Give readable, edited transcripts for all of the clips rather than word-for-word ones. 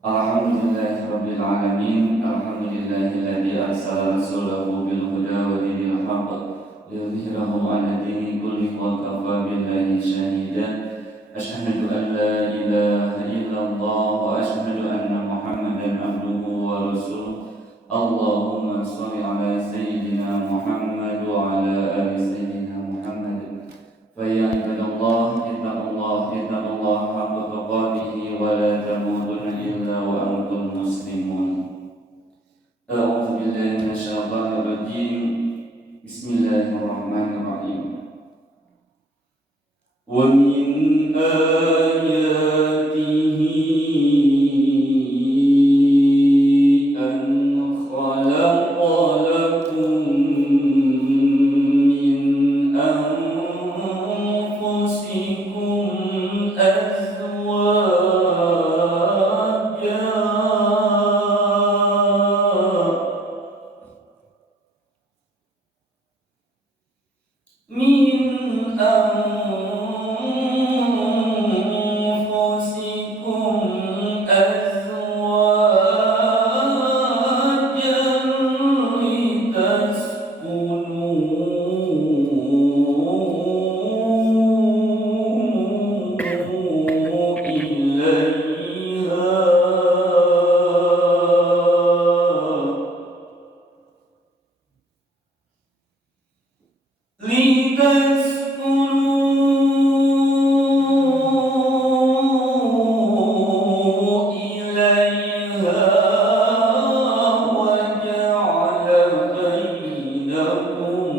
Alhamdulillahirabbil alamin. Alhamdulillahilladzi arsala rasulahu bil huda wa dinil haqq liyudhhirahu 'ala dini kullihi wa kafa billahi shahida. Asyhadu an la ilaha illallah wa asyhadu anna Muhammadan abduhu wa rasuluh. Allahumma shalli 'ala sayyidina Muhammad wa 'ala ali sayyidina Muhammad. Fa ya ibadallah, ittaqullah haqqa tuqatih wa la tamutunna illa wa antum muslimun. A'udzu billahi minasyaitonir rajim. Bismillahirrahmanirrahim. Wa min ayatihi an khalaqa lakum min anfusikum azwaja min anfusikum azwajan litaskunu ilaiha wa ja'ala bainakum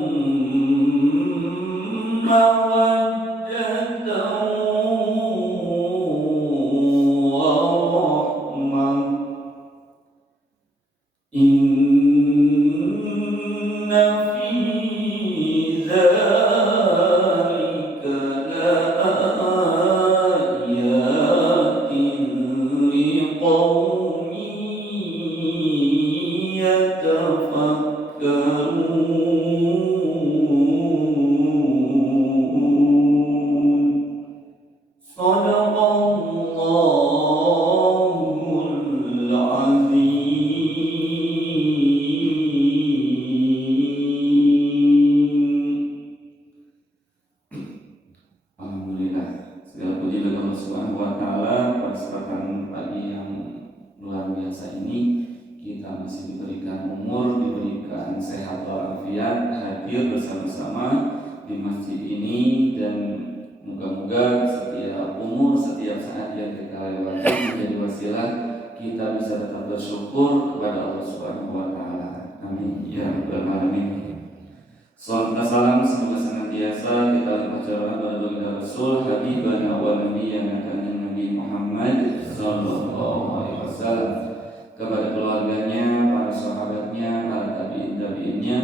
mawaddatan wa rahmah. Inna fi dzalika laayatin liqaumin yatafakkarun. Shadaqallahul azim. Alhamdulillah, segala puji bagi Allah Subhanahu wa taala. Pada kesempatan pagi yang luar biasa ini kita masih diberikan umur, diberikan sehat walafiat, hadir bersama-sama di masjid ini, dan moga-moga setiap umur, setiap saat yang kita lewati menjadi wasilah kita bisa tetap bersyukur kepada Allah Subhanahu wa taala. Amin ya rabbal alamin. Salam dan salam semoga senantiasa kita limpahkan kepada baginda Rasul habibana wa nabiyyana Nabi Muhammad sallallahu alaihi wasallam, kepada keluarganya, para sahabatnya, para tabi'in-tabi'innya.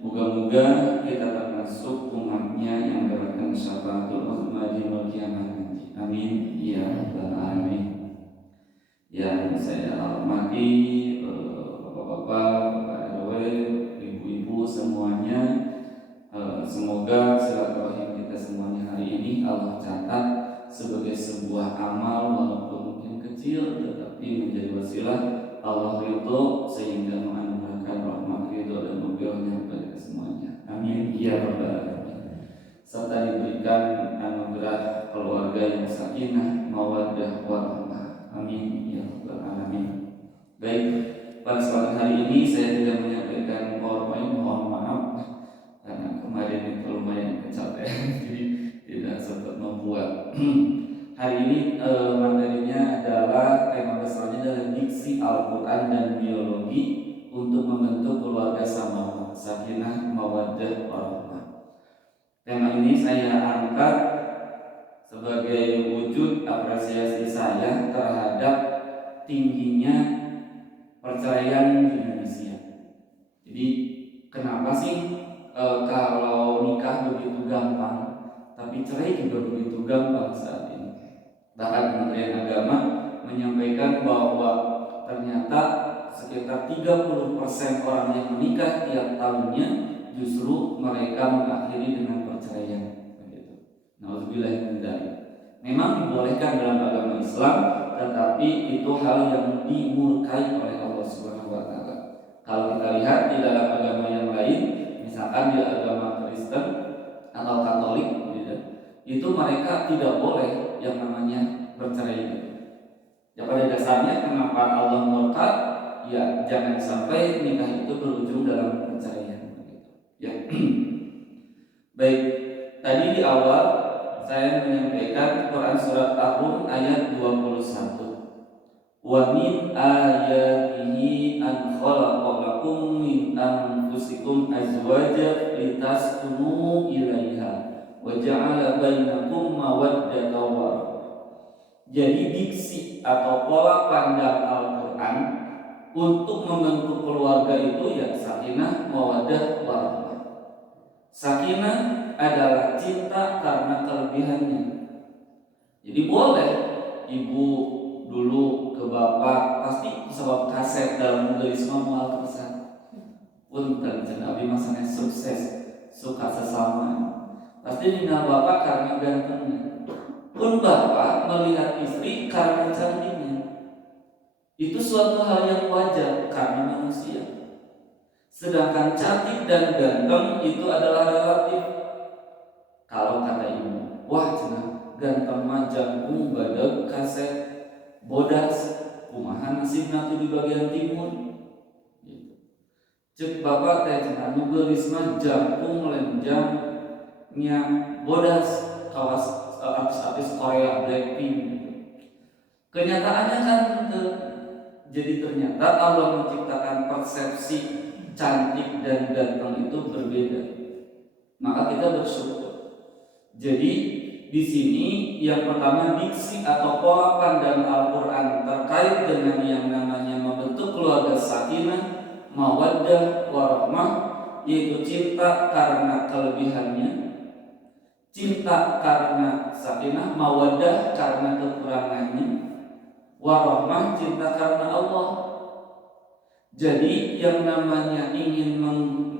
Moga-moga kita termasuk umatnya yang mendapatkan syafaatul uzma di yaumil kiamat nanti. Amin ya rabbal alamin. Yang saya hormati bapak-bapak, bapak RW, ibu-ibu semuanya, semoga silaturahim kita semuanya hari ini Allah catat sebagai sebuah amal walaupun mungkin kecil, tetapi menjadi wasilah Allah ridho sehingga menganugerahkan rahmat ridho dan maghfirahnya kepada semuanya. Amin ya rabbal alamin. Serta diberikan anugerah keluarga yang sakinah, mawaddah, warahmah. Amin ya rabbal alamin. Baik, pada kesempatan hari ini saya tidak menyampaikan PowerPoint, mohon maaf karena kemarin itu lumayan kecapean jadi tidak sempat membuat. Hari ini materinya adalah, tema besarnya adalah diksi Al-Quran dan biologi untuk membentuk keluarga samawa, sakinah, mawaddah, warahmah. Tema ini saya angkat sebagai wujud apresiasi saya terhadap tingginya perceraian di Indonesia. Jadi kenapa sih kalau nikah begitu gampang, tapi cerai juga begitu gampang saat ini? Bahkan Kementerian Agama menyampaikan bahwa ternyata sekitar 30% orang yang menikah tiap tahunnya justru mereka mengakhiri dengan perceraian. Nauzubillah min dzalik. Memang dibolehkan dalam agama Islam, tetapi tetapi itu hal yang dimurkai oleh Allah Subhanahu wa taala. Kalau kita lihat di dalam agama yang lain, misalkan di agama Kristen atau Katolik gitu, itu mereka tidak boleh yang namanya bercerai. Ya pada dasarnya kenapa Allah murka? Ya jangan sampai nikah itu berujung dalam perceraian. Ya. Baik, tadi di awal saya menyampaikan Quran surat Ar-Rum ayat 21. Wa min ayatihi an khalaqa lakum min anfusikum azwajan litaskunu ilaiha wa ja'ala bainakum mawaddatan wa rahmah. Jadi diksi atau pola pandang Al-Quran untuk membentuk keluarga itu ya sakinah, mawaddah, warahmah. Sakinah adalah cinta karena kelebihannya. Jadi boleh ibu dulu ke bapak pasti sebab kaset dalam gerisma mual kepesan. Punten Nabi masanya sukses, suka sesama. Pasti ninggal bapak karena gantengnya. Pun bapak melihat istri karena cantiknya. Itu suatu hal yang wajar karena manusia. Sedangkan cantik dan ganteng itu adalah relatif. Kalau kata ibu, wah cenah ganteng mah jangkung badag kaset bodas kumaha nasibna tuh di bagian timur. Gitu. Cek bapak teh cenah nu geulis mah jangkung lenjang nya bodas kawas artis-artis Korea Blackpink. Kenyataannya kan jadi ternyata Allah menciptakan persepsi cantik dan ganteng itu berbeda. Maka kita bersyukur. Jadi di sini yang pertama diksi atau pola pandang Al-Quran terkait dengan yang namanya membentuk keluarga sakinah, mawaddah, warahmah, yaitu cinta karena kelebihannya, cinta karena sakinah, mawaddah karena kekurangannya, warahmah cinta karena Allah. Jadi yang namanya ingin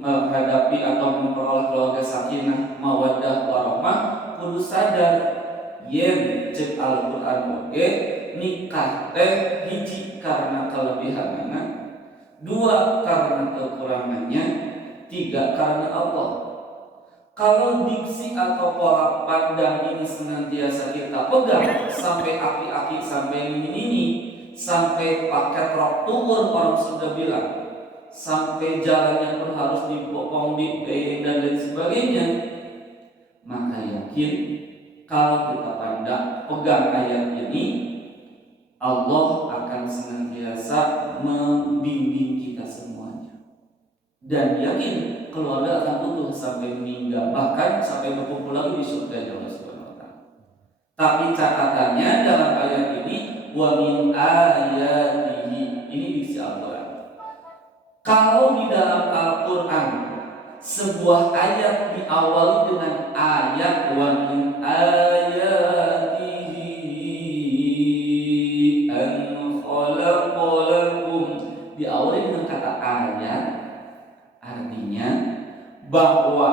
menghadapi atau memperoleh keluarga sakinah, mawaddah, warahmah, kudu sadar yen cek Al-Qur'an oge nikah teh hiji karena kelebihanna, dua karena kekurangannya, tiga karena Allah. Kalau diksi atau pola pandang ini senantiasa kita pegang sampai aki-aki, sampai ini, sampai paket rok tukur orang sudah bilang, sampai jalannya pun harus dipotong, dipayung dan lain sebagainya, maka yakin kalau kita pandang pegang ayat ini, Allah akan senantiasa membimbing kita semuanya. Dan yakin keluarga akan utuh sampai meninggal, bahkan sampai berkumpul lagi di surga Allah Subhanahu wa taala. Tapi catatannya dalam ayat ini wa min ayatihi, ini diksi Al-Qur'an. Kalau di dalam Al-Qur'an sebuah ayat diawali dengan ayat wa min ayatihi an khalaqa lakum, diawali dengan kata ayat, artinya bahwa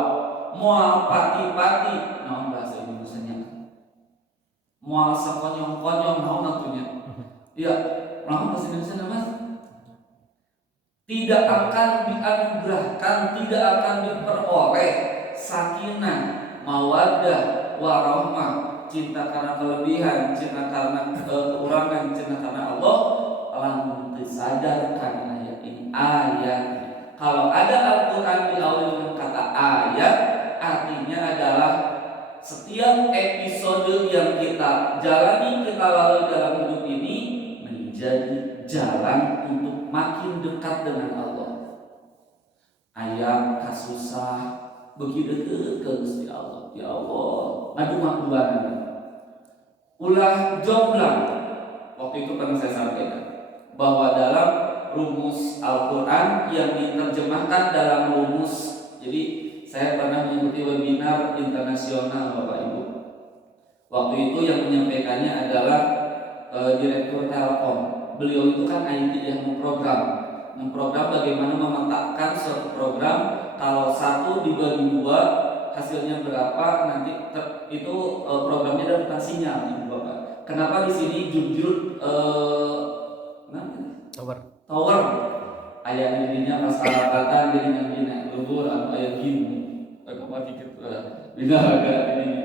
moal pati-pati, naon bahasa Indonesianya, moal sakonyong-konyong, naon atunya, ya naon bahasa Indonesia Mas, tidak akan dianugerahkan, tidak akan diperoleh sakinah, mawaddah, warahmah, cinta karena kelebihan, cinta karena kekurangan, cinta karena Allah, lamun disadarkan ayat ini, ayat. Kalau ada Al-Quran diawali dengan kata ayat, artinya adalah setiap episode yang kita jalani, kita lalui dalam hidup ini menjadi jalan untuk makin dekat dengan Allah. Ayat kasusah begitu ke Gusti Allah, ya Allah, aduh makluban, ulah jomblang. Waktu itu pernah saya sampaikan bahwa dalam rumus Al-Quran yang diterjemahkan dalam rumus, jadi saya pernah mengikuti webinar internasional Bapak Ibu. Waktu itu yang menyampaikannya adalah Direktur Telkom. Beliau itu kan IT yang memprogram bagaimana memetakan suatu program, kalau satu dibagi dua hasilnya berapa, nanti itu programnya dapatkan sinyal Ibu Bapak. Kenapa di sini jujur tower ayat dirinya masyarakat dirinya bina luhur atau ayat gini apa dikit bina agak ini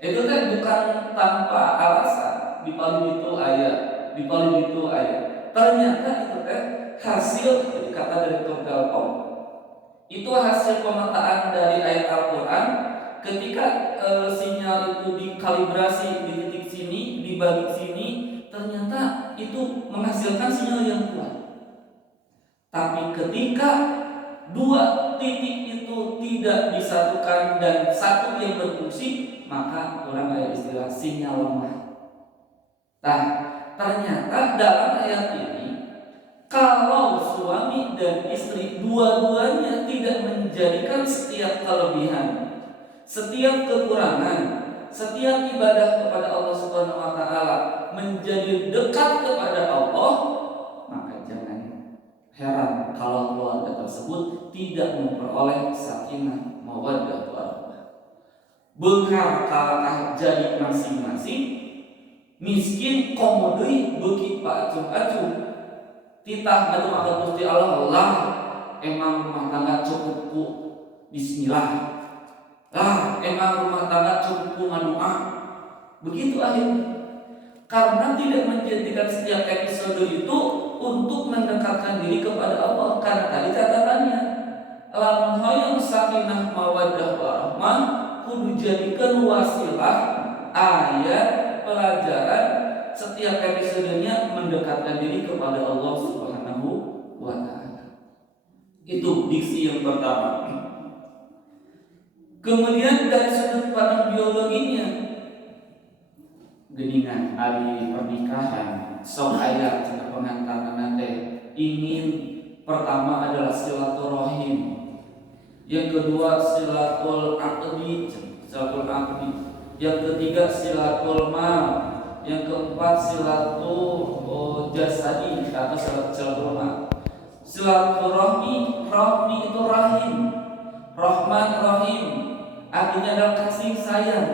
itu kan bukan tanpa alasan dipalin itu ayat ternyata itu kan hasil kata dari Telkom itu hasil pemetaan dari ayat Al-Quran ketika sinyal itu dikalibrasi di titik sini dibagi sini ternyata itu menghasilkan sinyal yang kuat. Tapi ketika dua titik itu tidak disatukan dan satu yang berfungsi, maka orang ada istilah sinyal lemah. Nah, ternyata dalam ayat ini, kalau suami dan istri dua-duanya tidak menjadikan setiap kelebihan, setiap kekurangan, setiap ibadah kepada Allah Subhanahu wa taala menjadi dekat kepada Allah, maka jangan heran kalau keluarga tersebut tidak memperoleh sakinah mawaddah warahmah. Beunghar kalahkah jadi masing-masing, miskin komodoi beuki pacuh-acuh. Titah ngadu maka Gusti Allah emang rumah tangga cukup ku bismillah. Emang rumah tangga cukup ku ngadoa. Begitu akhirnya. Karena tidak menjadikan setiap episode itu untuk mendekatkan diri kepada Allah. Karena tadi catatannya lamun hoyong sakinah mawaddah warahmah kudu jadikan wasilah ayat pelajaran setiap episodenya mendekatkan diri kepada Allah Subhanahu wa taala. Itu diksi yang pertama. Kemudian dari sudut pandang biologinya, geningan ari pernikahan sok aya cenah pengantaran nanti ingin pertama adalah silaturahim, yang kedua silatul aqdi, yang ketiga silatul mal, yang keempat silatul jasadi atau silatul mal. Silaturahmi, rahmi itu rahim, rahman rahim, artinya adalah kasih sayang.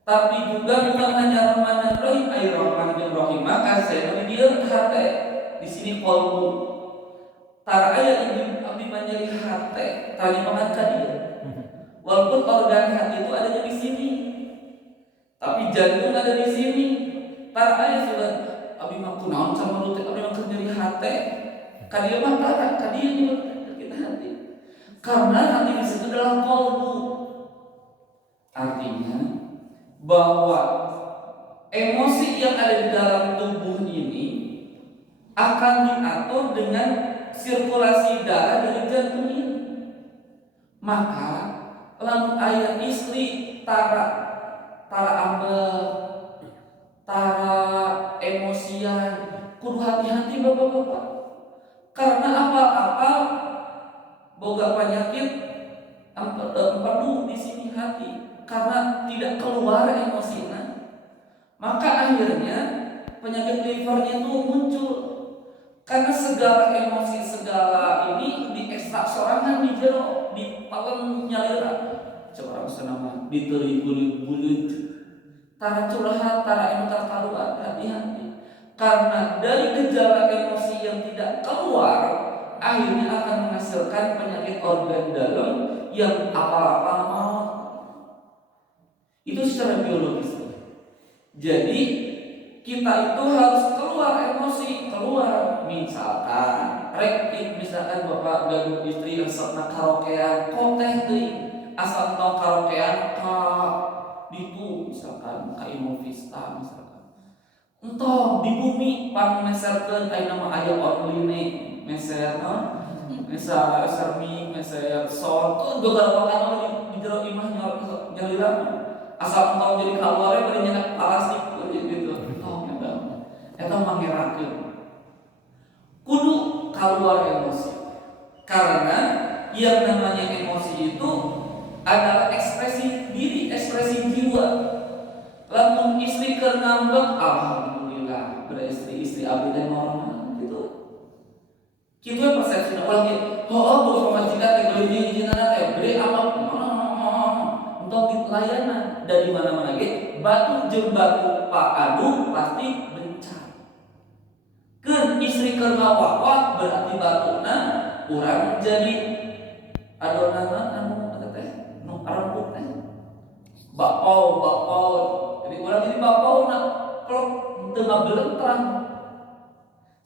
Tapi juga bukan hanya Rahman dan Rahim, ay Rahman dan Rahim, maka saya dia hati di sini kolbu. Tar aya ini abdi manjari hati, tadi pangkat dia. Walaupun organ hati itu adanya di sini, tapi jantung ada di sini. Tar aya sudah abdi mah kunaon sama lutut abdi mah manjari hati. Kadia mah tara, kadia juga kita hati. Karena hati di situ adalah kolbu. Artinya bahwa emosi yang ada di dalam tubuh ini akan diatur dengan sirkulasi darah dari jantung ini. Maka lamun aya istri tara ambel, tara emosian, kudu hati-hati bapak-bapak. Karena apa-apa boga penyakit empedu di sini hati. Karena tidak keluar emosinya, maka akhirnya penyakit livernya itu muncul. Karena segala emosi segala ini diekstrak sorangan di jero, di palem nyalira. Coba nama diteri bulut, tara curhat, tara emotar keluar, hati-hati. Karena dari gejala emosi yang tidak keluar, akhirnya akan menghasilkan penyakit organ dalam yang apa-apa mau. Itu secara biologis. Jadi kita itu harus keluar emosi, keluar. Misalkan misalkan bapak gaduh istri yang sok karaokean, kok teh teuing asal tong karaokean ka ditu misalkan ka Imovista misalkan. Entong di bumi pan meserkeun aya nama aya online meser naon? Meser sermi, meser sol, tuh gogarawakan di jero imah nyalira. Asal entong jadi keluarnya pada nyenak plastik gitu. Entong eta mangerakeun. Kudu keluar emosi. Karena yang namanya emosi itu adalah ekspresi diri, ekspresi jiwa. Lamun istri keur ngambek, alhamdulillah, beristri abdi teh normal gitu. Kitu persepsi apalagi, bos pamajikan teh geuleuh jinana teh beri amal untuk ditelayanan. dan di mana-mana ge batu jeung batu paadu pasti bencar. Keun istri keur ngawawak berarti batuna urang jadi adonan anu teh nu arempuk teh. Bapau. Jadi urang jadi bapauna klok teu ngabelentrang.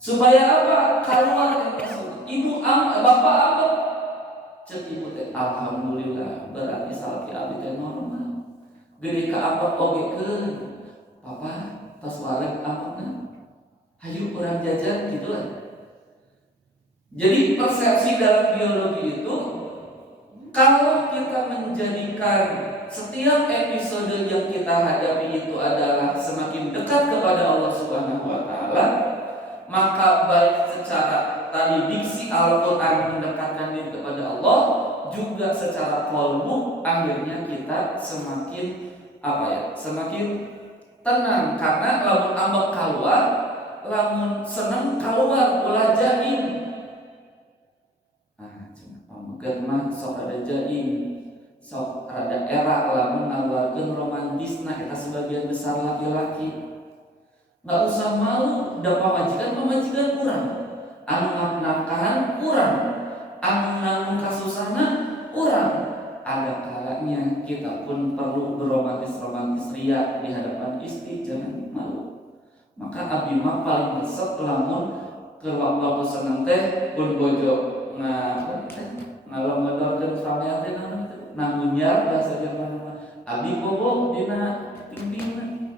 Supaya apa? Keluar ibu bapak apa? Cek ibu teh alhamdulillah berarti salaki abdi teh normal. Gede ka apa ogekeun. Papa tos wareg amakna. Hayu urang jajan gitu lah. Jadi persepsi dalam biologi itu kalau kita menjadikan setiap episode yang kita hadapi itu adalah semakin dekat kepada Allah Subhanahu wa taala, maka baik secara tadi diksi Al-Qur'an mendekatkan diri kepada Allah, juga secara qalbu akhirnya kita semakin semakin tenang karena lamun ambek keluar, lamun seneng keluar ulah jaim. Pamegat mah sok ada jaim, sok ada era lamun ngaluarkeun romantisna eta sebagian besar laki-laki. Nggak usah malu, da pamajikan urang, anu nafkahan urang, anu nanggung kasusahna urang. Ada kalanya kita pun perlu beromantis ria di hadapan istri, jangan malu. Maka abdi mah paling resep lamun keur waktu seneng teh pun bojo ngalomodorkeun sampean teh nangunyar bahasa Jerman mah. Abdi bobo dina ting-tingna.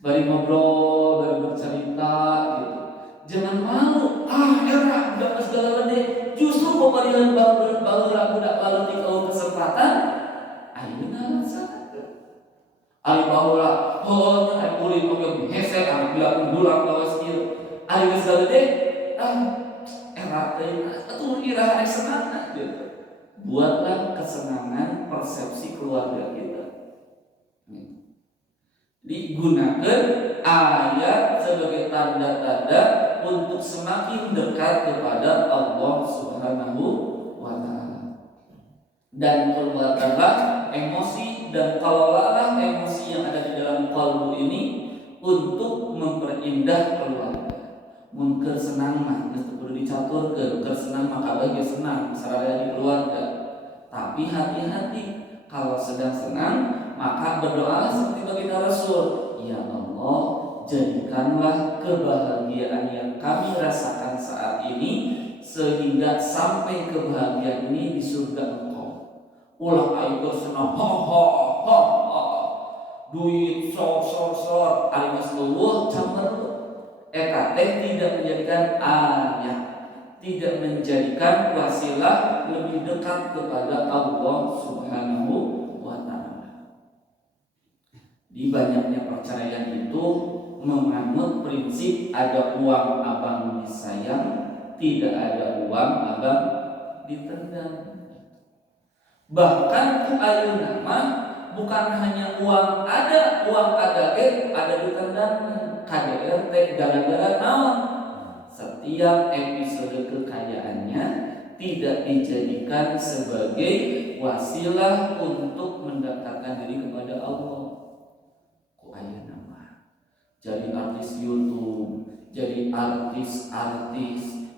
Bari ngobrol, bari bercerita gitu. Jangan malu. Era udah segala lede. Justru pemilihan baheula budak leutik kalau kesempatan ayeuna laksanakeun. Ari baheula heuh nya kulit oge hese ari bilang bulan kawas kieu. Ari geus lede era teh atuh iraha senangna gitu. Buatlah kesenangan persepsi keluarga kita. Digunakan ayat sebagai tanda-tanda untuk semakin dekat kepada Allah Subhanahu wa taala. Dan keluarkanlah emosi dan kelolalah emosi yang ada di dalam kalbu ini untuk memperindah keluarga. Mun keur senang mah geus kudu dicaturkeun, keur senang mah kabeh ge senang saraya di keluarga. Tapi hati-hati kalau sedang senang maka berdoalah seperti baginda Rasul, ya Allah, jadikanlah kebahagiaan yang kami rasakan saat ini sehingga sampai kebahagiaan ini di surga Engkau. Ulah ayo senang ho duit sor ari geus leuweuh camer eta teh tidak menjadikan ayat, tidak menjadikan wasilah lebih dekat kepada Allah Subhanahu wa taala. Di banyaknya perceraian itu menganut prinsip ada uang abang disayang, tidak ada uang abang ditendang. Bahkan ku ayeuna mah bukan hanya uang ada ada ditendang. KDRT gara-gara naon? Setiap episode kekayaannya tidak dijadikan sebagai wasilah untuk mendekatkan diri kepada Allah. Ku ayeuna mah jadi artis YouTube, jadi artis,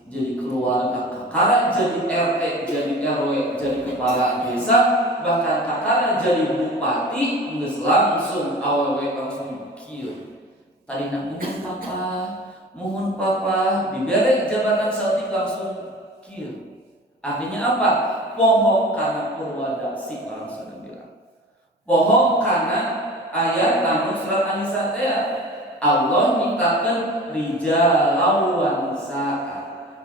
jadi keluarga kakara, jadi RT, jadi RW, jadi kepala desa, bahkan kakara jadi bupati, geus langsung awewe langsung kieu. Tadi nak mohon papa diberi jabatan saeutik langsung kieu. Artinya apa? Poho karena purwadaksi orang sudah bilang. Poho karena ayat lamun surat An-Nisa teh Allah menciptakan rijalau wa nisaa.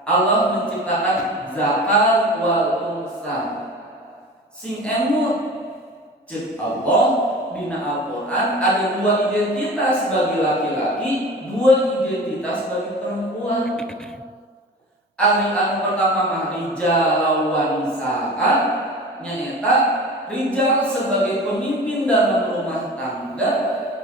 Allah menciptakan zakar wal unsa. Sing emut cek Allah dina Al-Quran ada dua identitas bagi laki-laki, dua identitas bagi perempuan. Anu pertama mah rijal wa nisaa, nyaeta rijal sebagai pemimpin dalam rumah tangga,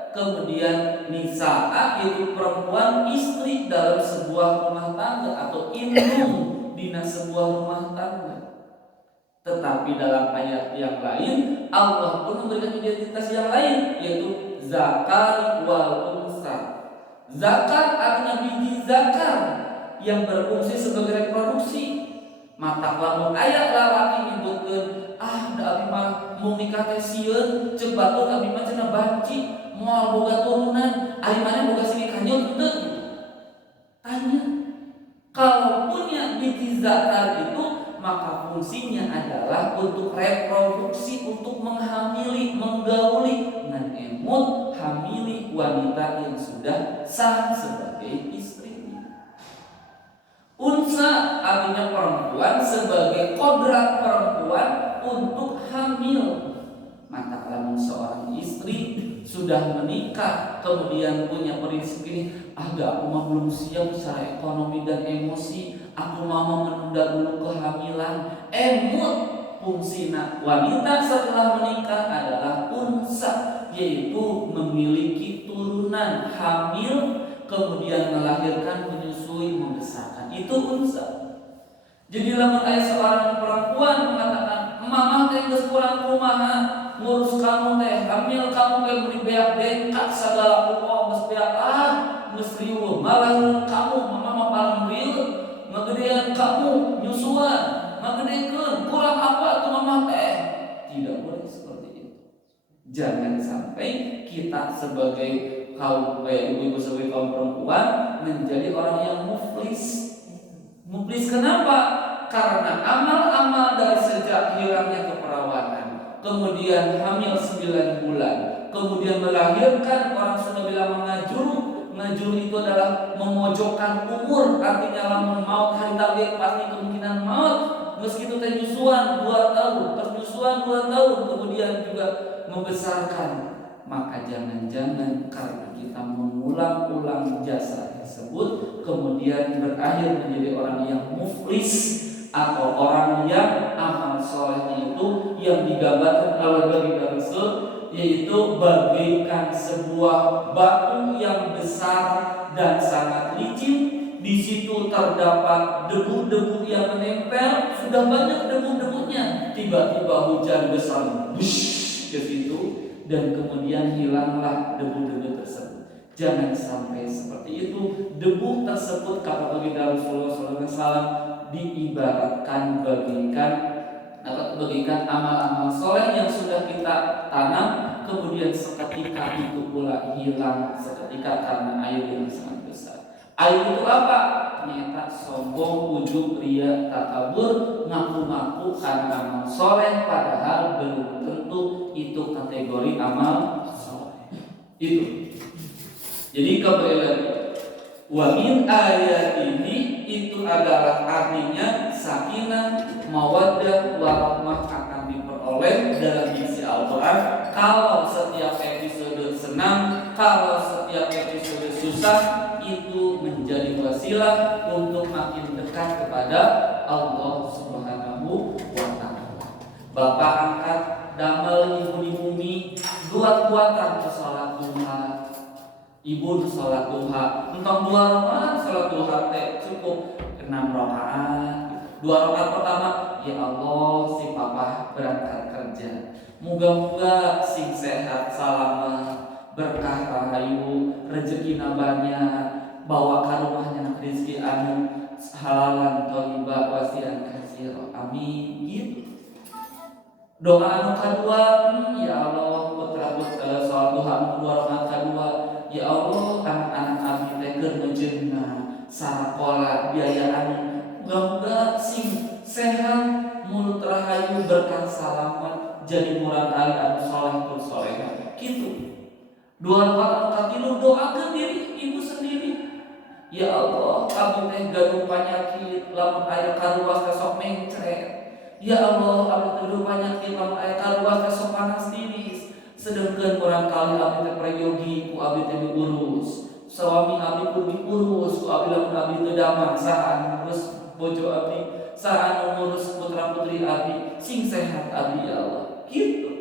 kemudian nisaa itu perempuan istri dalam sebuah rumah tangga atau indung dina sebuah rumah tangga. Tetapi dalam ayat yang lain Allah pun memberikan identitas yang lain, yaitu zakar wal unsa. Zakar artinya biji zakar yang berfungsi sebagai reproduksi. Mata lamun ayat lalaki nyebutkeun da abi mah mau nikah teh sieun ceuk batur abi mah cenah banci moal boga turunan ari mana boga sini kanyon teu gitu. Tanya, kalau punya biji zakar itu maka fungsinya adalah untuk reproduksi, untuk menghamili, menggauli dengan emut hamili wanita yang sudah sah sebagai istrinya. Unsa artinya perempuan sebagai kodrat perempuan untuk hamil. Maka kalau seorang istri sudah menikah kemudian punya prinsip ini, aku mah belum siap secara ekonomi dan emosi, aku mau menunda dulu kehamilan. Emut fungsina wanita setelah menikah adalah unsa, yaitu memiliki turunan, hamil, kemudian melahirkan, menyusui, membesarkan. Itu unsa. Jadi lamun aya seorang perempuan mengatakan, "Mama teh geus pulang kumaha, ngurus kamu teh, hamil kamu teh beri beak bengkak segala rupa geus beak geus riweuh, malah kamu mama mah paling riweuh, ngagedean kamu nyusuan, ngagedekeun kurang apa tuh mama teh." Tidak boleh seperti itu. Jangan sampai kita sebagai kaum ibu-ibu sebagai kaum perempuan menjadi orang yang muflis. Muflis kenapa? Karena amal-amal dari sejak hilangnya keperawanan, kemudian hamil 9 bulan, kemudian melahirkan, orang sudah bilang mengajur. Ngajur itu adalah memojokkan umur, artinya lamun maut hari tadi pasti kemungkinan maut. Meski itu nyusuan 2 tahun, ternyusuan 2 tahun, kemudian juga membesarkan. Maka jangan-jangan karena kita mengulang-ulang jasa tersebut kemudian berakhir menjadi orang yang muflis, atau orang yang amal solehnya itu yang digambarkan oleh Nabi Rasul, yaitu bagaikan sebuah batu yang besar dan sangat licin. Di situ terdapat debu-debu yang menempel, sudah banyak debu-debunya. Tiba-tiba hujan besar bush ke situ dan kemudian hilanglah debu-debu tersebut. Jangan sampai seperti itu. Debu tersebut kata baginda Rasulullah SAW diibaratkan bagaikan amal-amal soleh yang sudah kita tanam, kemudian seketika itu pula hilang seketika karena air yang sangat besar. Air itu apa? Ternyata sombong, ujub, ria, takabur, ngaku-ngaku karena amal soleh, padahal belum tentu itu kategori amal soleh. Itu. Jadi kembali lagi, wa min ayat ini itu adalah artinya sakinah, mawaddah, warahmah akan diperoleh dalam isi Al-Quran. Kalau setiap episode senang, kalau setiap episode susah, itu menjadi wasilah untuk makin dekat kepada Allah Subhanahu wa Ta'ala. Bapak angkat damel ibu di bumi, buat-buatan ke salat duha. Ibu salat duha, entong 2 rakaat salat duha teh cukup 6 rakaat. 2 rakaat pertama, ya Allah si papa berangkat kerja. Muga-muga sing sehat salamet, berkah rahayu, rezeki banyak, bawa ka rumahnya rezeki anu halalan thayyibah wasian katsira. Amin. Gitu. Doa anu kadua, ya Allah putra-putra salat duha anu 2 rakaat kadua, ya Allah anak-anak abdi teh keur mejeunna sakola biaya anu muga-muga sing sehat, mulut rahayu, berkah salamet, jadi murah kali anu saleh tur salehah. Kitu. 2 rakaat katilu doakeun diri ibu sendiri. Ya Allah, abdi teh gaduh panyakit, lamun aya karuas teh sok mencret. Ya Allah, abdi teh gaduh panyakit, lamun aya karuas teh sok panas tiris. Sedengkeun urang kali abdi teh prayogi ku abdi teh diurus. Suami abdi pun diurus ku abdi, lamun abdi teu daman saha ngurus bojo abdi, saha ngurus putra-putri abdi, sing sehat abdi ya Allah. Gitu.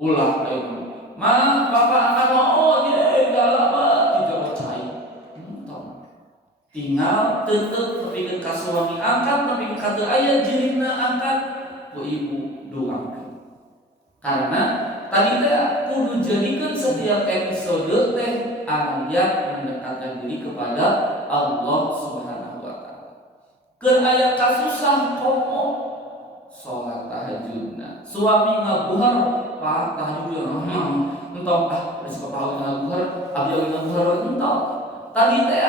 Ulah ayo. Ma, papa akan mau galak tidak percaya. Tinggal tetep tapi ke suami angkat, tapi ke aya jirina angkat. ku ibu doakeun. Karena tadi teh kudu jadikeun setiap episode teh ayat mendekatkan diri kepada Allah Subhanahu wa taala. Keur aya kasusah komo salat tahajudna. Suami ngabuhar pak tahajud entok geus kapal ngabuhar abdi ngabuhar entok. Tadi teh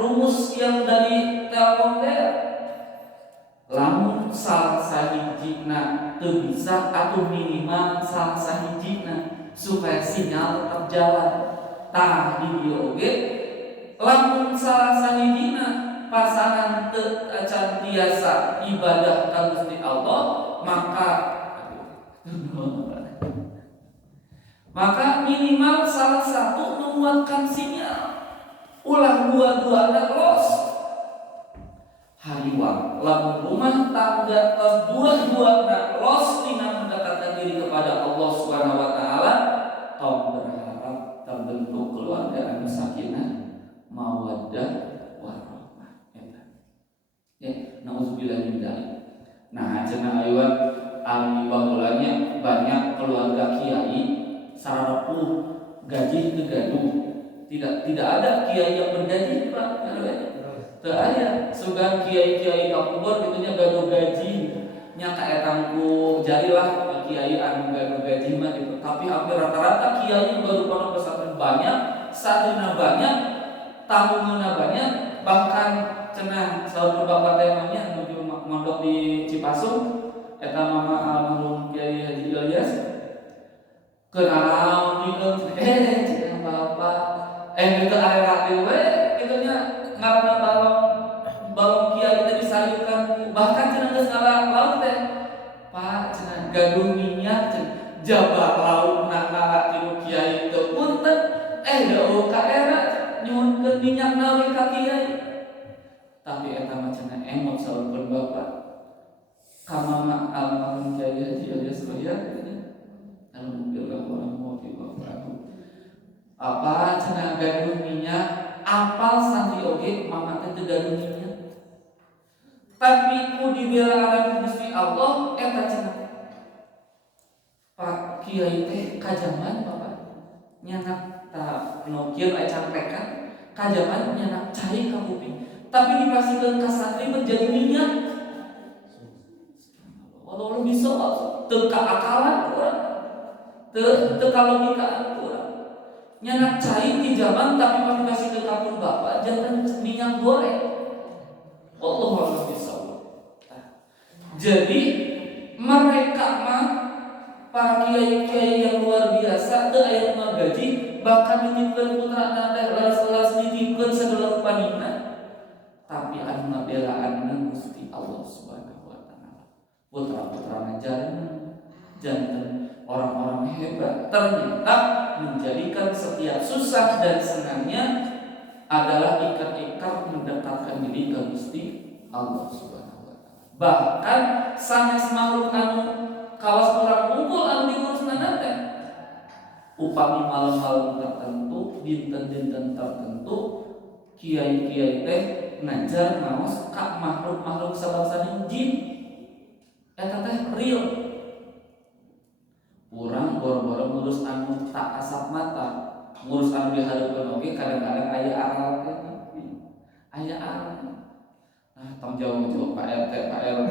rumus yang dari telepon teh lamun salah sahijina teu bisa atau minimal salah sahijina supaya sinyal tetap jalan. Tah di dieu oge lamun salah sahijina pasangan teu acan tiasa ibadah ka Gusti Allah, maka minimal salah satu menguatkan sinyal. Ulah dua-duana los hariwang lamun rumah tangga dua-duana los tina mendekatkan diri kepada Allah Subhanahu wa taala, tong berharap terbentuk keluarga anu sakinah mawaddah warahmah. Ya, nauzubillah min dzalik. Nah, cenah ayat ari baheulanya banyak keluarga kiai sararepuh gaji teu gaduh. Tidak ada kiai yang bergaji, Pak. Teu aya. Sugan kiai-kiai kapubur kitunya gaduh gaji nya kaetang ku jarilah kiai anu gaduh gaji mah gitu. Tapi hampir rata-rata kiai baru pondok pesantren banyak, satrina banyak, tamunya banyak, bahkan cenah saur bapak teh manya nuju mondok di Cipasung eta mama almarhum Kiai Haji Ilyas kenaon dikeun cenah bapak gitu area dewe kitunya ngaranna balong kiai teh disayurkan bahkan cenah geus ngalaut teh Pak cenah gaduh minyak cenah jabar laukna ngala tilu kiai teu punten deuh ka era nyuhunkeun minyak nawi ka kiai tapi eta mah cenah emot saurkeun bapak ka mama almarhum Kiai Haji Ilyas katanya alhamdulillah warahmatullahi wabarakatuh apa cenah gaduh minyak apal santri oge mama teh teu gaduh minyak tapi ku dibela alam Gusti Allah eta cenah Pak Kiai teh kajaman bapak nyanak ta nu kieu aya campekan kajaman nyanak cai ka kuping tapi dipasikeun ka santri menjadi minyak walau bisa teu ka akalan urang teu ka logikaan urang nyanak cai di zaman tapi masih kasih ke kampung bapak jangan minyak goreng. Allah bisa. Jadi mereka mah para kiai-kiai yang luar biasa teu aya nu gaji bahkan dititipkeun putrana teh laras-laras dititipkeun segala rupanina tapi anu ngabelaanna Gusti Allah Subhanahu wa taala. Putra-putrana janten orang-orang hebat ternyata menjadikan setiap susah dan senangnya adalah ikat-ikat mendekatkan diri ke Gusti Allah Subhanahu wa taala. Bahkan sanes makhluk anu kawas urang unggul anu diurusna teh upami malam-malam tertentu, dinten-dinten tertentu kiai-kiai teh ngajar maos ka makhluk-makhluk sabangsa jin. Eta teh real. Urang boro-boro ngurus anu tak kasat mata, ngurus anu dihareupeun oge kadang-kadang aya aral teh. Aya aral. Nah, tong jauh-jauh Pak RT, Pak RW.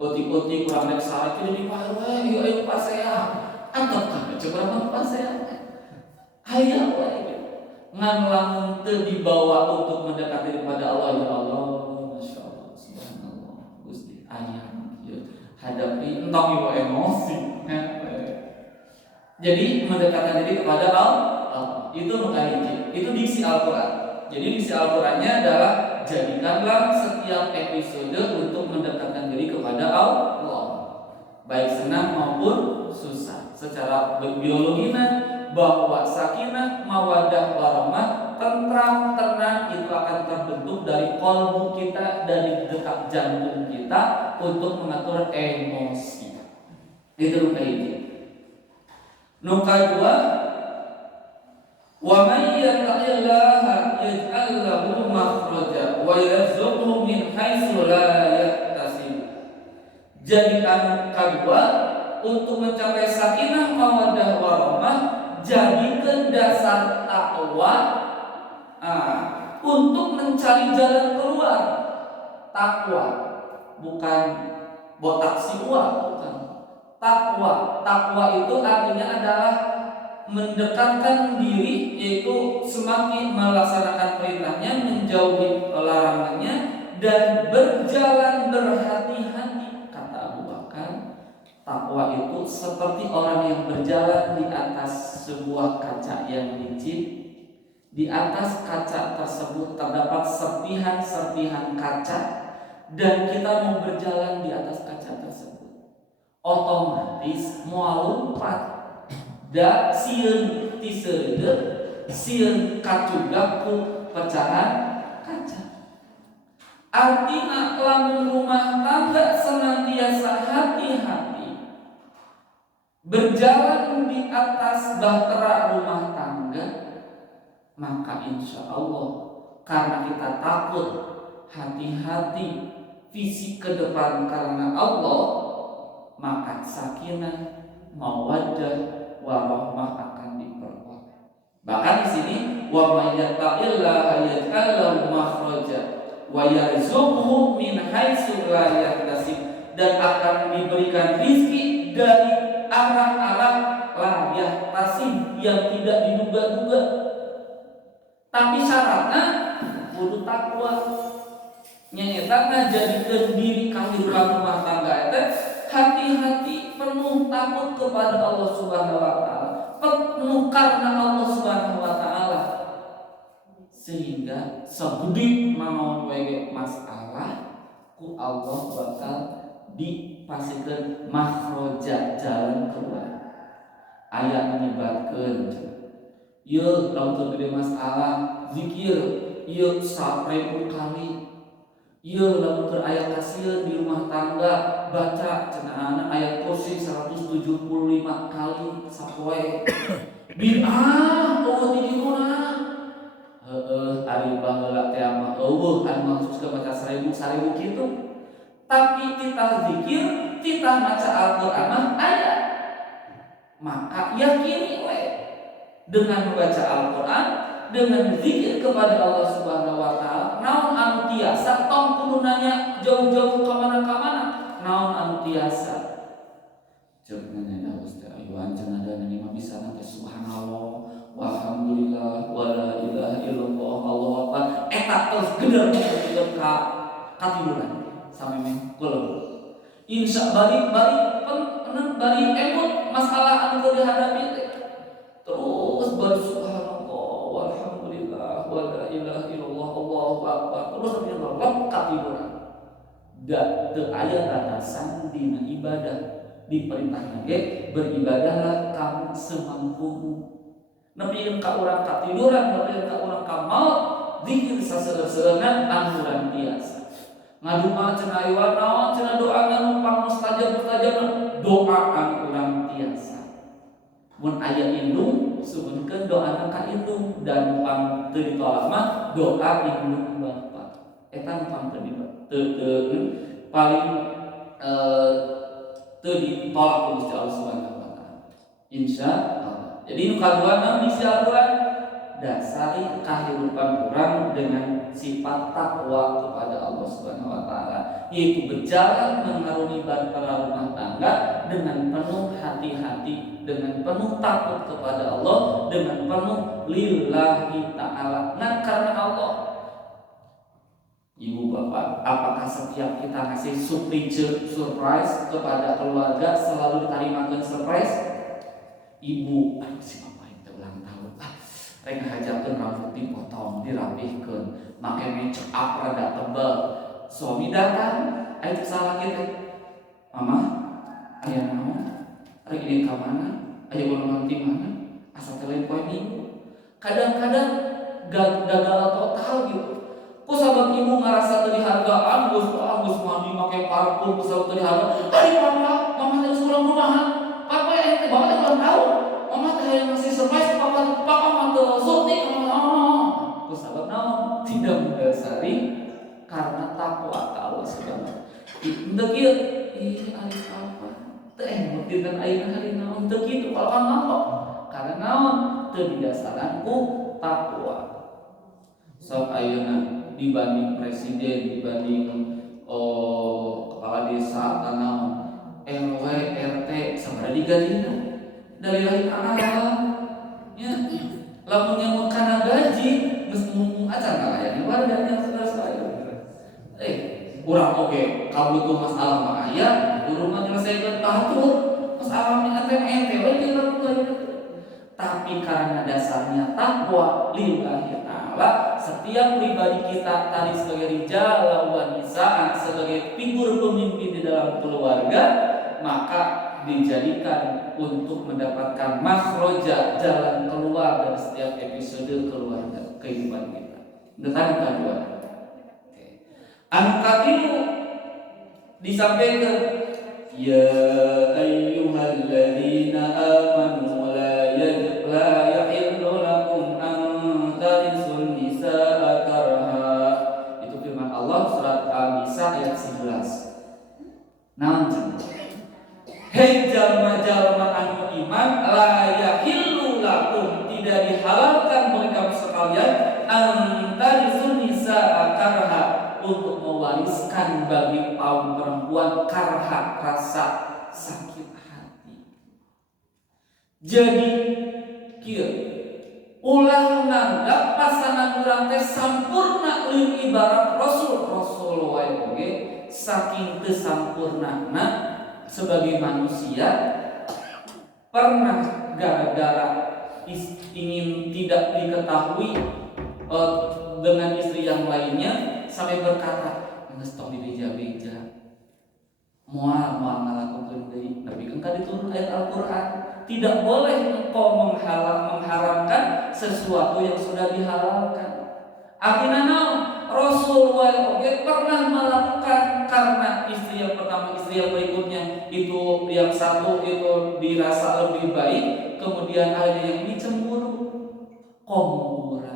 Putih-putih kurang rek salah kieu di Pak RW, ieu aya pasea. Angkat ka coba mah pasea. Aya we. Ngan lamun teu dibawa untuk mendekati kepada Allah ya Allah, masyaallah subhanallah. Gusti aya kieu hadapi entong ieu emosi. Jadi mendekatkan diri kepada Allah itu nukaiji, itu diksi Al-Quran. Jadi diksi Al-Qurannya adalah jadikanlah setiap episode untuk mendekatkan diri kepada Allah, baik senang maupun susah. Secara biologina bahwa sakinah, mawaddah, warahmah, tentram, tenang itu akan terbentuk dari qalbu kita, dari detak jantung kita untuk mengatur emosi. Itu nukaiji. Nuka dua, wa may yattaqillaha yaj'al lahu makhraja wa yarzuqhu min haitsu la yahtasib. Jadi anu kedua, untuk mencapai sakinah mawaddah warahmah, jadikan dasar takwa untuk mencari jalan keluar. Takwa bukan botak siwa, bukan. Takwa itu artinya adalah mendekatkan diri, yaitu semakin melaksanakan perintahnya, menjauhi larangannya, dan berjalan berhati-hati. Kata Abu Bakar, takwa itu seperti orang yang berjalan di atas sebuah kaca yang licin. Di atas kaca tersebut terdapat serpihan-serpihan kaca, dan kita mau berjalan di atas kaca tersebut, otomatis mau lompat da sieun ti seudeuh sieun kacugak ku pecahan kaca. Artina lamun rumah tangga senantiasa hati-hati berjalan di atas bahtera rumah tangga, maka insya Allah karena kita takut, hati-hati, visi ke depan karena Allah, maka sakinah, mawaddah, warahmah akan diperoleh. Bahkan di sini wa may yattaqillaha yaj'al lahu makhraja wa yarzuqhu min haitsu la yahtasib, dan akan diberikan rizki dari arah-arah la yahtasib, yang tidak diduga-duga. Tapi syaratnya kudu takwa. Nyaeta ngajadikeun diri kehidupan rumah tangga eta hati-hati, penuh takut kepada Allah Subhanahu wa taala, penuh karena Allah Subhanahu wa taala, sehingga segede manaon we masalah ku Allah bakal dipasikeun makhraja, jalan keluar. Aya nyebatkeun ieu lamun gede masalah zikir ieu 1000 kali, ieu lamun keur aya kasieun di rumah tangga baca cenah ayat kursi 175 kali sapoe. Bid'ah eueuh di diuna. Ari baheula teh mah eueuh anu maksudkeun baca 1000 kitu. Tapi titah zikir, titah maca Al-Qur'an mah aya. Maka yakini we dengan membaca Al-Quran, dengan zikir kepada Allah Subhanahu wa taala, naon anu tiasa tong kudu nanya jauh-jauh ka mana, naon anu tiasa. Ceuk nanya Ustaz Ayuan cenah dan ini mah bisa nanti subhanallah walhamdulillah wala ilaha illallah Allahu akbar. Eta terus geder ka katiduran sameme kuleuh. Insya bari emut masalah anu dihadapi teh. Terus subhanallah walhamdulillah wala ilaha illallah Allahu akbar. Terus sampai lengkap tiduran. Da teu aya batasan dina ibadah. Diperintahkan ge beribadahlah kamu semampumu. Nepikeun ka urang katiduran, nepikeun ka urang ka maot, zikir saseuleuh-seuleuhna anu biasa. Ngaduma cenah ayuan naon cenah doa anu mustajab doa anu urang tiasa. Mun aya indung sumunkeun doana ka indung, dan pang teu ditolak mah doa indung bapa. Eta pang teu paling teu ditolak ku Gusti Allah Subhanahu wa taala. Insyaallah. Jadi nu kaduana bisa Al-Qur'an dasari kehidupan orang dengan sifat takwa kepada Allah Subhanahu wa taala, yaitu berjalan mengarungi bahtera rumah tangga dengan penuh hati-hati, dengan penuh takut kepada Allah, dengan penuh lillahi ta'ala. Nah, karena Allah. Ibu bapak, apakah setiap kita ngasih surprise kepada keluarga selalu ditarimakeun surprise? Ibu, si bapak itu ulang tahun, rek ngajakeun rambut dipotong, dirapihkeun, make make up rada tebal. Suami datang, aya salah kita. Mama, aya naon? Rek ini ka mana? Aya golongan di mana? Asa teh lain poe Minggu. Kadang-kadang gagal total gitu. Ku sahabat ibu ngerasa teu dihargaan, geus mandi make parfum, ku sahabat teu dihargaan. Tadi mama teh surang rumahan. Papa ente bapak teh ulang tahun. Mama teh yang ngasih surprise, papa mah teu syuting. Ku sahabat naon? Tidak mendasari karena takwa ka Allah Subhanahu. Teu kieu, ari papa. teh dinten ayeuna hari naon teu kitu kalau ngambok karena naon teu didasaran ku takwa. Sok ayeuna dibanding presiden, dibanding kepala desa atau RW RT sabaraha digajinya dari lahir Allah ya. Lamun nyamut kana gaji geus ngomong acan kalayani warganya saudara-saudara. Urang oge kabutuh masalah mah aya, kudu menyelesaikan batur. Masalah mah ente we dilakukan. Tapi karena dasarnya takwa lillahi ta'ala, setiap pribadi kita tadi sebagai rijal wa nisaan, sebagai figur pemimpin di dalam keluarga, maka dijadikan untuk mendapatkan makhroja, jalan keluar dari setiap episode keluarga kehidupan kita. Dengan kedua, anu katilu disampaikan, ya ayyuhalladzina amanu la yahillu lakum an tarisul nisaa karha. Itu firman Allah surat An-Nisa ayat 11. Naon? Hei jalma-jalma anu iman, la yahillu lakum, tidak dihalalkan bagi kamu sekalian, antarisul nisaa karha, untuk mewariskan bagi kaum perempuan karha, rasa sakit hati. Jadi kieu ulah nganggap pasangan urang teh sampurna leuwih ibarat rasul wae oge saking teu sampurnana sebagai manusia pernah gara-gara ingin tidak diketahui dengan istri yang lainnya sampai berkata geus tong dibeja-beja moal ngalakukeun deui. Tapi kan diturun ayat Al-Qur'an, tidak boleh engkau mengharamkan sesuatu yang sudah dihalalkan. Artinya naon? Rasulullah oge pernah melakukan karena istri yang pertama, istri yang berikutnya itu yang satu itu dirasa lebih baik, kemudian ada yang dicemburu, komura.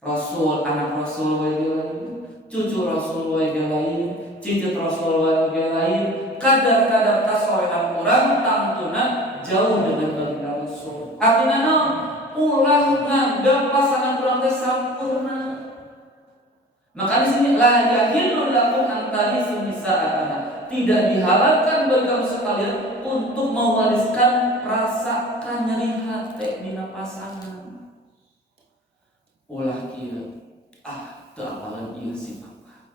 Rasul, anak Rasulullah lain, cucu Rasulullah lain, cicit Rasulullah lain, kadar-kadar kasoehan orang tantuna jauh dengan baginda Rasul. Artinya naon? Ulah nganggap pasangan urang teh sampurna. Maka di sini la yahillu lakum an tarisu nisaa, tidak dihalalkan bagi kamu sekalian untuk mewariskan rasa kanyeri hati dina pasangan. Ulah kieu teu apalan ieu si papa.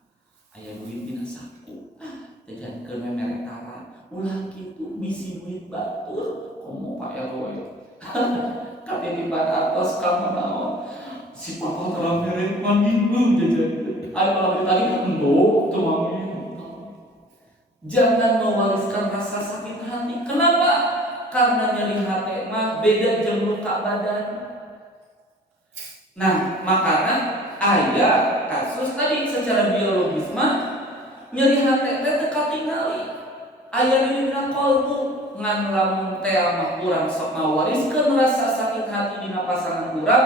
Aya duit dina saku. Teu jadikeun we mere tara. Ulah kitu bisi duit batur komo Pak RW. Katitipan atas kamu naon? Si papa terang mere mangingkeun jajan. Ayo kalau ditanya endo teu mami. Jangan mewariskan rasa sakit hati. Kenapa? Karena nyeri hati mah beda jeung luka badan. Nah, makanya aya kasus tadi secara biologis mah nyeri hati teh teu katingali. Aya dina qalbu ngan lamun teh mah urang sok mawariskeun rasa sakit hati dina pasangan urang,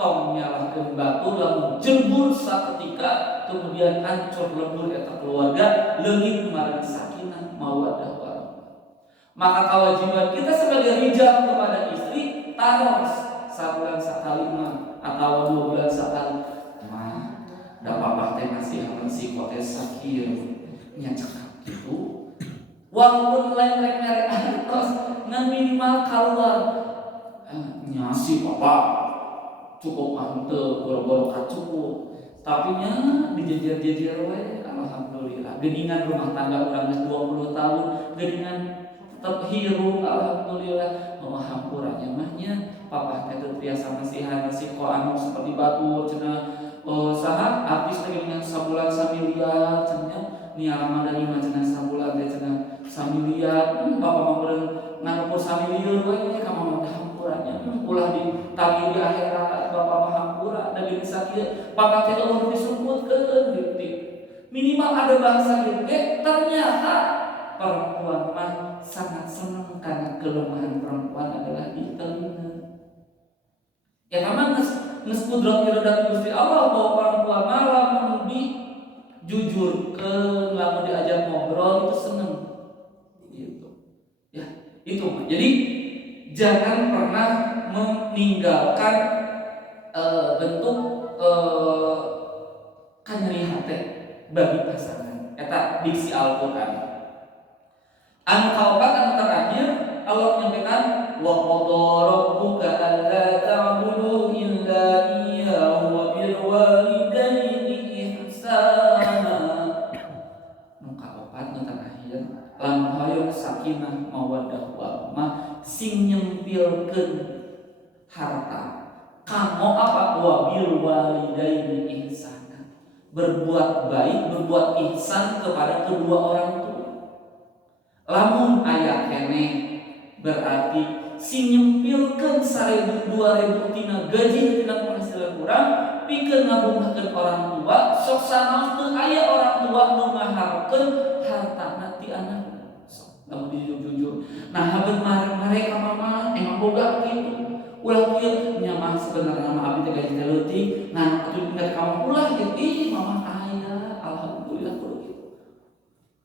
tong nyalahkeun batu lamun jembur saketika kemudian hancur lebur eta keluarga leungit marang sakinah mawaddah warahmah. Maka kewajiban kita sebagai rijal kepada istri taros sabulan sakali mah atau 2 bulan sekali mah da papa teh nasihat psikotes sakir nya cekap kitu. Walaupun lain rek mere antos ngan minimal keluar nya si papa cukup anteu boro-boro kacukup tapi nya dijejer-jejer we alhamdulillah. Geuningan rumah tangga urang geus 20 tahun geuningan tetep hirup alhamdulillah. Hampuranya mah nya papa teh teu biasa nasihat resiko anu seperti batu cenah saha artis teh dengan sabulan samiliar cenah niara dari mah cenah sabulan teh cenah samiliar. Bapak mah urang nganukur samiliar we ka mah hampurannya ulah ditagih di akhirat. Bapak mah hampura da geuning sakieu papa teh eueuh disumputkeun gitu. Minimal ada bahasa gitu. Ternyata perempuan mah sangat senang karena kelemahan perempuan adalah di telinga. Ya karena nges kudrat iradati Gusti Allah bahwa perempuan mah lamun dijujurkeun, lamun diajak ngobrol itu seneng. jangan pernah meninggalkan bentuk kanyeri hati bagi pasangan. Eta diksi Al-Qur'an. Anu kaopat anu terakhir Allah menyampaikan wa qadara rabbuka alla ta'budu illa iyyahu wa bil walidayni ihsana. Nu kaopat nu terakhir lamun hoyong sakinah mawaddah warahmah sing nyempilkeun harta kanggo apa wa bil walidayni ihsana. Berbuat baik, berbuat ihsan kepada kedua orang tua. Lamun aya kene berarti si nyempilkeun 1.000 2.000 tina gaji tina penghasilan urang pikeun ngabungkeun orang tua sok sana teu aya orang tua nu ngaharepkeun hartana ti anak. Sok lamun jujur. Nah habeut mare ka mama emang boga kitu. Ulah kieu nya mah sebenarnya mah abdi teh gaji teh leutik. Nah atuh ingat kamu ulah kitu ih mama aya alhamdulillah kudu kitu.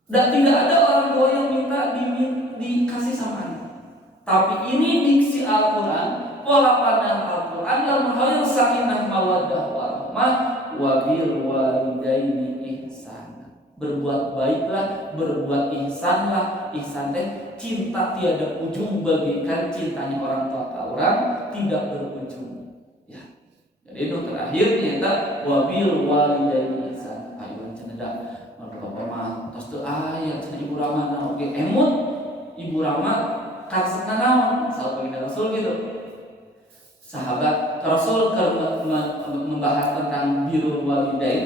Dan tidak ada orang tua yang minta dikasih sama anak. Tapi ini diksi Al-Quran, pola pandang Al-Quran dalam hal sakinah mawaddah warahmah wa bil walidaini ihsana. Berbuat baiklah, berbuat ihsanlah. Ihsan teh cinta tiada ujung bagaikan cintanya orang tua ka urang tidak berujung. Ya. Jadi itu terakhir nyata wa bil walidaini ihsana. Ayo cenah tos teu aya cenah ibu Rama naon oge emut ibu Rama karesna naon sahabat Rasul gitu. Sahabat Rasul membahas tentang birrul walidain,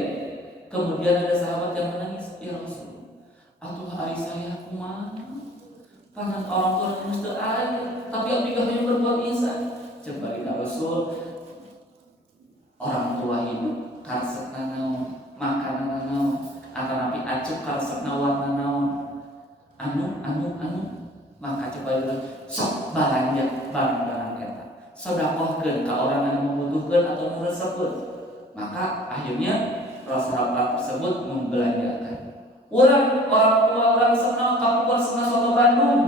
kemudian ada sahabat yang menangis, ya Rasul, atuh ari saya kumaha? Panan orang tua geus teu aya, tapi abdi hanya berbuat ihsan. Coba dina Rasul, orang tua hidup karesna naon, makanan naon, akan api acuk karesna warna naon anu maka coba dulu sok balanja barang-barang eta sedekahkeun ka urang anu membutuhkeun atau meresepkeun. Maka akhirnya sahabat tersebut membelanjakan orang tua orang senang kapur senang soto Bandung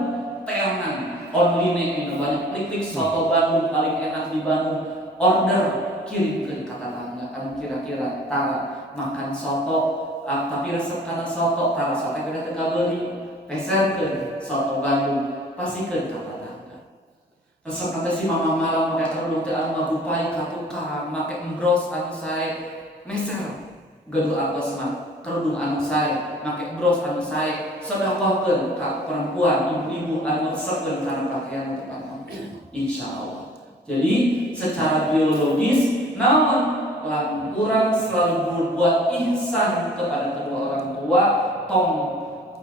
teangan online banyak klik soto Bandung paling enak di Bandung order kirimkeun ka tetangga anu kira-kira tara makan soto tapi resep karena soto karena soto kita teka beli peserkeun soto Bandung pasikeun ka tetangga. Resep nanti si mama malam make kerudung teh anu ngagupai ka tukang make embros anu sae meser gaduh atos mah kerudung anu sae make bros anu sae sedekahkeun ka perempuan ibu-ibu anu resepkeun kana pakaian untuk anak insyaallah. Jadi secara biologis namun lamun urang selalu berbuat ihsan kepada kedua orang tua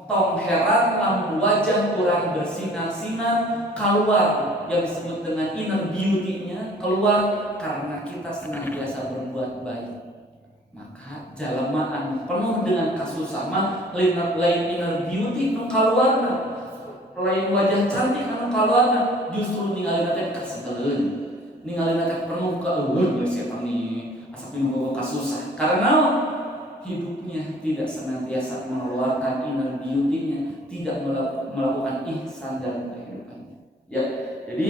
tong heran lamun wajah urang bersinar-sinar keluar yang disebut dengan inner beauty-nya keluar karena kita senantiasa berbuat baik. Maka jalema anu penuh dengan kasusama lain inner beauty nu kaluarna lain wajah cantik anu kaluarna justru ninggalina teh kasegeleun ninggalina teh penuh ka eueuh geus eta asap menggogo kasusah karena hidupnya tidak senantiasa mengeluarkan inner beauty-nya, tidak melakukan ihsan dalam kehidupannya. Ya, jadi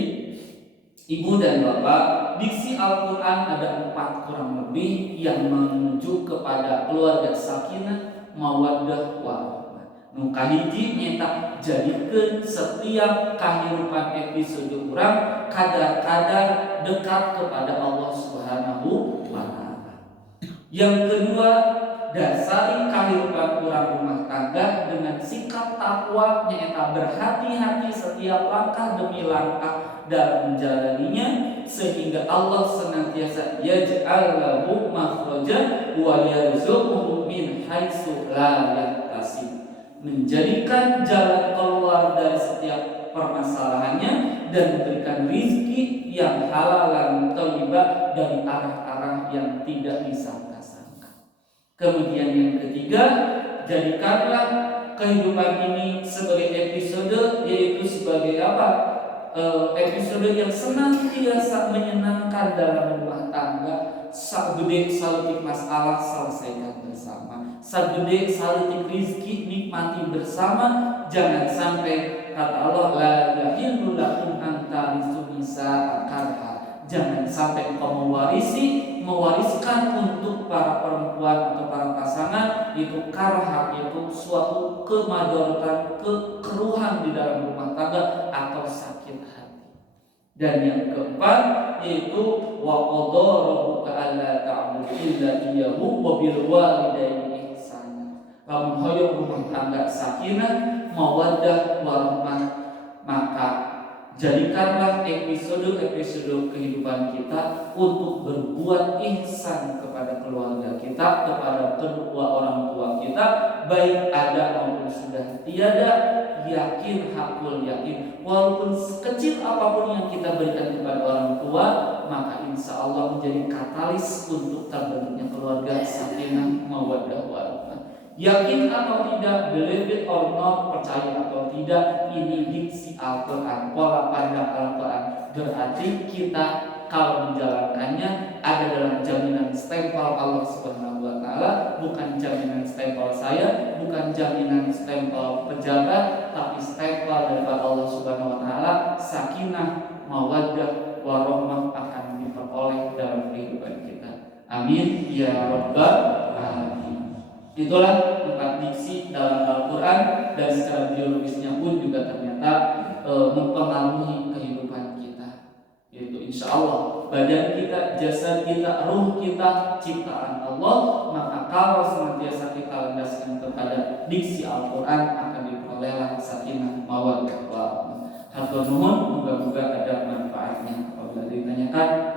ibu dan bapak, diksi Al-Quran ada 4 kurang lebih yang menuju kepada keluarga sakinah mawaddah warahmah. Nu kahiji nyata jadikeun setiap kehidupan episode urang kadar-kadar dekat kepada Allah Subhanahu wa taala. Yang kedua, dasari kehidupan urang rumah tangga dengan sikap takwa nyata berhati-hati setiap langkah demi langkah dalam menjalaninya sehingga Allah senantiasa yaj'al lahu makhraja wa yarzuquhu min haitsu la yahtasib, menjadikan jalan keluar dari setiap permasalahannya dan memberikan rizki yang halal dan thayyibah dari arah-arah yang tidak disangka-sangka. Kemudian yang ketiga, jadikanlah kehidupan ini sebagai episode, yaitu sebagai apa? Episode yang senantiasa menyenangkan dalam rumah tangga. Sagede salutik masalah selesaikan bersama, sagede salutik rizki nikmati bersama. Jangan sampai kata Allah, la yahillu lakum an taritsu nisaa karha. Jangan sampai engkau mewariskan untuk para perempuan atau para pasangan itu karha, yaitu suatu kemadaratan, kekeruhan di dalam rumah tangga atau sakit hati. Dan yang keempat yaitu wa qadara rabbuka alla ta'budu illa iyyahu wa bil walidayni ihsana. Lamun hoyong rumah tangga sakinah, mawaddah, warahmah, maka jadikanlah episode kehidupan kita untuk berbuat ihsan kepada keluarga kita, kepada kedua orang tua kita, baik ada maupun sudah tiada. Yakin, hakul yakin, walaupun sekecil apapun yang kita berikan kepada orang tua, maka insya Allah menjadi katalis untuk terbentuknya keluarga sakinah, mawaddah, warahmah. Yakin atau tidak, believe it or not, percaya atau tidak, ini diksi Al-Quran, pola pandang Al-Quran. Berarti kita kalau menjalankannya ada dalam jaminan stempel Allah Subhanahu wa Ta'ala, bukan jaminan stempel saya, bukan jaminan stempel pejabat, tapi stempel daripada Allah Subhanahu wa Ta'ala. Sakinah, mawaddah, warahmah akan diperoleh dalam kehidupan kita. Amin ya rabbal alamin. Itulah 4 diksi dalam Al-Quran, dan secara biologisnya pun juga ternyata mempengaruhi kehidupan kita. Yaitu insya Allah badan kita, jasad kita, ruh kita ciptaan Allah. Maka kalau senantiasa kita landaskan kepada diksi Al-Quran, akan diperolehlah sakinah, mawaddah, warahmah. Hatur nuhun, moga-moga ada manfaatnya. Apabila ditanyakan